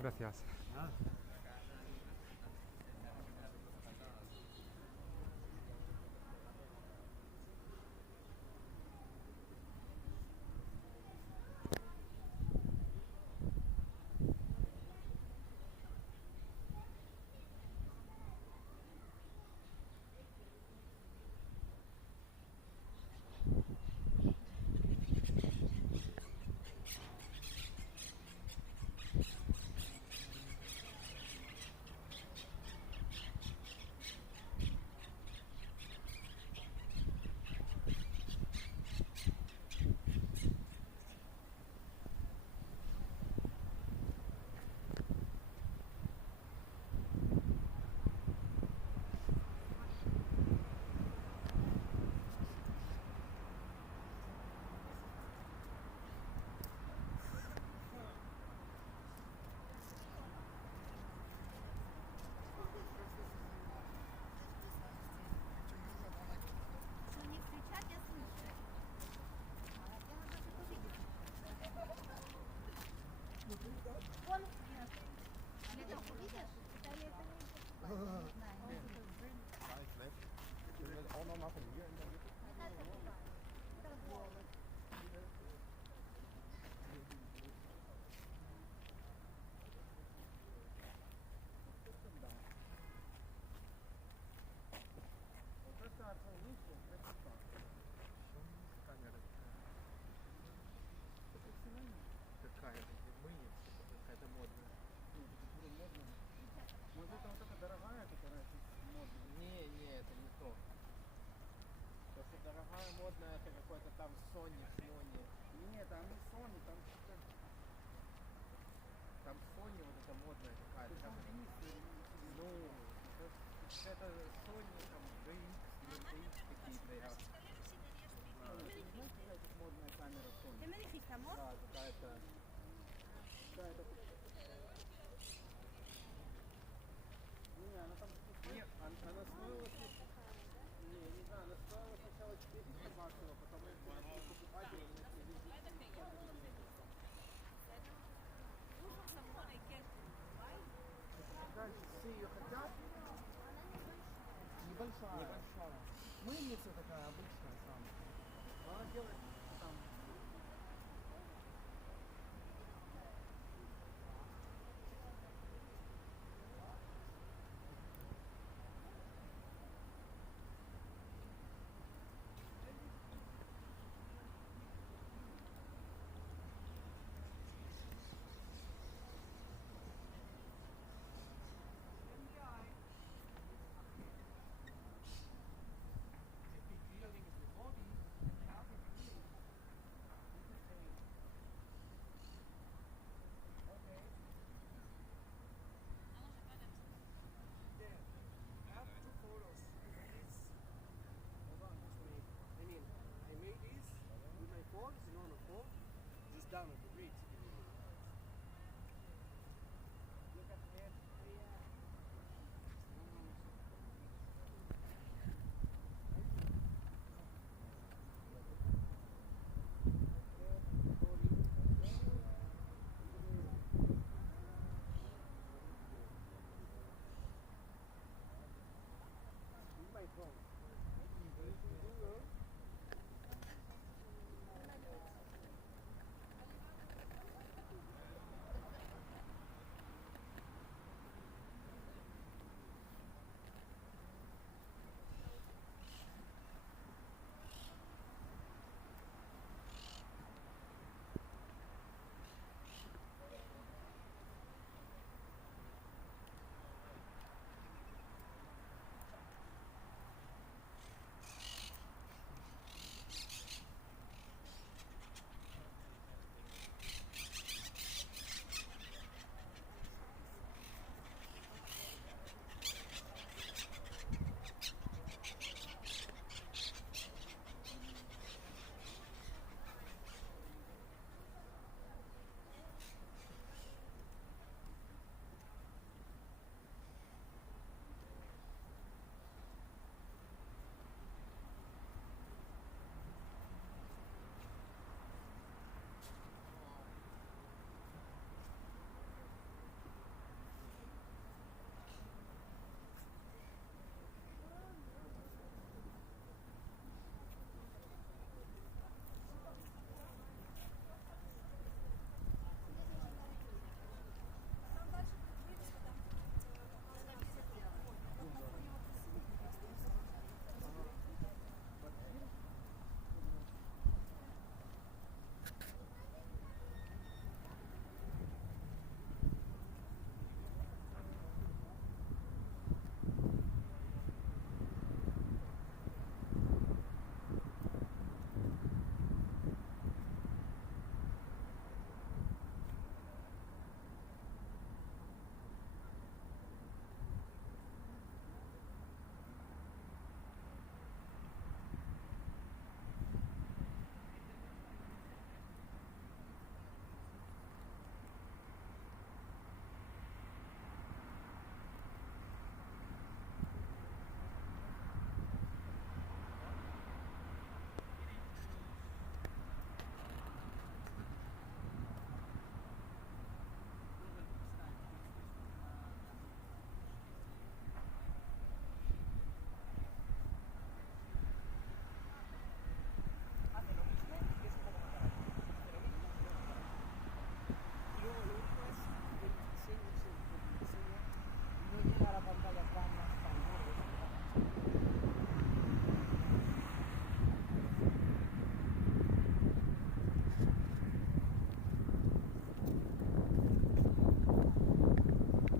Gracias. Не кричать, я слышу. Вон вверх. Леток увидишь? Да я это не знаю. Ich will auch noch mal von hier in der Mitte. Это голос. Вот это отлично, красота. Камера какая-то, мыльница какая-то модная. Модная. Может это вот эта дорогая, которая модная? Не, это не то. Если дорогая, модная, это какой-то там Sony, Sony. Не, там не Sony, там что-то... Там Sony вот эта модная какая-то. Там ну, это Sony, там DX, DX какие-то. Я... Не знаете, какая-то модная камера Sony? Ты меня хищна, мор? Да, какая-то... Не, она там... Нет, она стоила... Не знаю, она стоила сначала 400 баксов, а потом я начал покупать ее, она дальше все ее хотят. Небольшая. Мыльница такая обычная самая. Она делает там... I made this with my phone, it's on the phone, just down at the bridge.